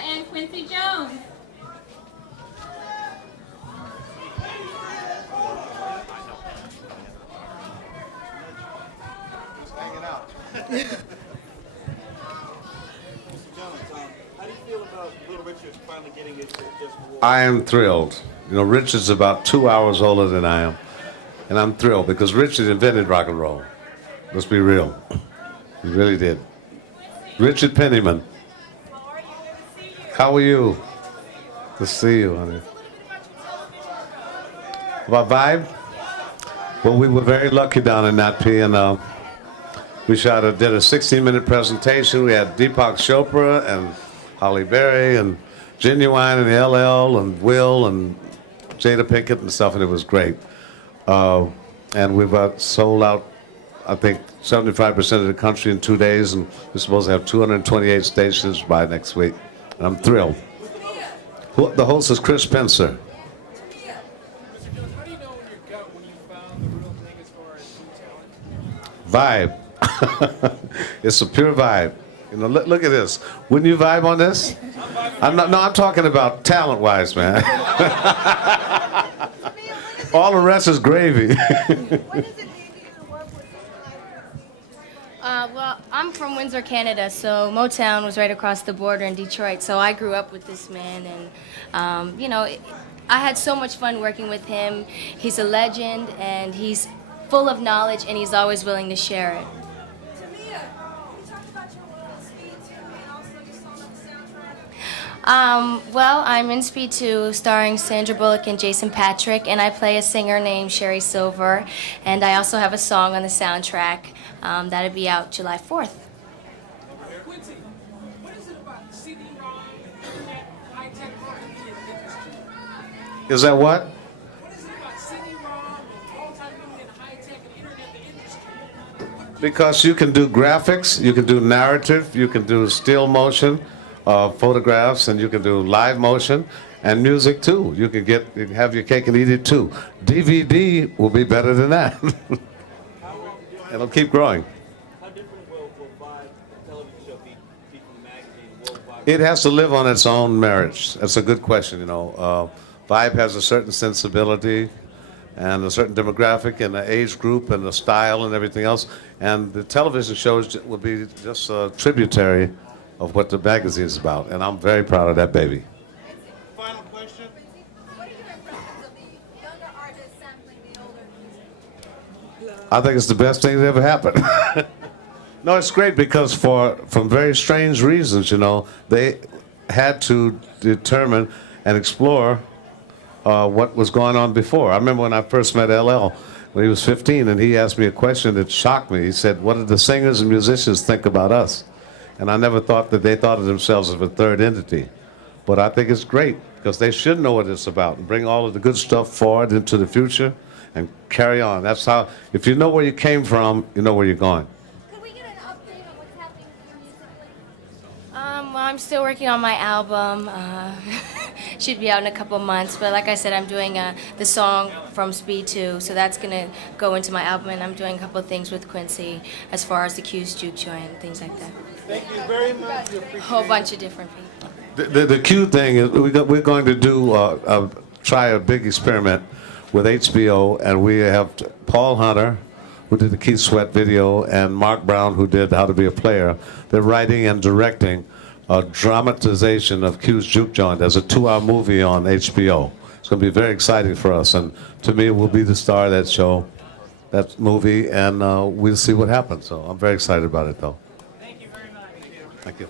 and Quincy Jones. Just hanging out. How do you feel about Little Richard finally getting his just award? I am thrilled. You know, Richard's about 2 hours older than I am, and I'm thrilled because Richard invented rock and roll. Let's be real. He really did. Richard Penniman. How are you? Good to see you, honey. About Vibe? Well, we were very lucky down in Nat P, and we did a 16-minute presentation. We had Deepak Chopra and Holly Berry and Genuine and LL and Will and Jada Pinkett and stuff, and it was great. And we've sold out, I think, 75% of the country in 2 days, and we're supposed to have 228 stations by next week. And I'm thrilled. The host is Chris Spencer. How do you know in your gut when you found the real thing as far as new talent? Vibe. It's a pure vibe. You know, look at this. Wouldn't you vibe on this? I'm talking about talent-wise, man. All the rest is gravy. Well, I'm from Windsor, Canada, so Motown was right across the border in Detroit, so I grew up with this man, and, you know, I had so much fun working with him. He's a legend, and he's full of knowledge, and he's always willing to share it. Tamia, you talked about your role in Speed 2 and also your song on the soundtrack. Well, I'm in Speed 2, starring Sandra Bullock and Jason Patrick, and I play a singer named Sherry Silver, and I also have a song on the soundtrack that'll be out July 4th. Quincy, what is it about CD-ROM and internet high-tech marketing industry? Is that what? What is it about CD-ROM and multi-media and high-tech and internet industry? Because you can do graphics, you can do narrative, you can do still motion, photographs, and you can do live motion and music too. You can have your cake and eat it too. DVD will be better than that. It'll keep growing. How different will Vibe, the television show, be from the magazine? Will Vibe It has to live on its own merits. That's a good question, you know. Vibe has a certain sensibility and a certain demographic and an age group and a style and everything else. And the television shows will be just a tributary of what the magazine is about. And I'm very proud of that baby. Final question. What are your impressions of the younger artists sampling the older music? I think it's the best thing that ever happened. No, it's great because from very strange reasons, you know, they had to determine and explore what was going on before. I remember when I first met LL when he was 15, and he asked me a question that shocked me. He said, "What do the singers and musicians think about us?" And I never thought that they thought of themselves as a third entity. But I think it's great because they should know what it's about and bring all of the good stuff forward into the future and carry on. That's how, if you know where you came from, you know where you're going. Could we get an update on what's happening with you musically? Well, I'm still working on my album. Should be out in a couple months, but like I said, I'm doing the song from Speed 2, so that's going to go into my album, and I'm doing a couple of things with Quincy as far as the Q's Juke Joint and things like that. Thank you very much. We A appreciate whole it. bunch of different people. The cute thing is we're going to do try a big experiment with HBO, and we have Paul Hunter, who did the Keith Sweat video, and Mark Brown, who did How to Be a Player. They're writing and directing a dramatization of Q's Juke Joint as a 2-hour movie on HBO. It's going to be very exciting for us, and to me, we'll be the star of that show, that movie, and we'll see what happens. So I'm very excited about it, though. Thank you very much. Thank you.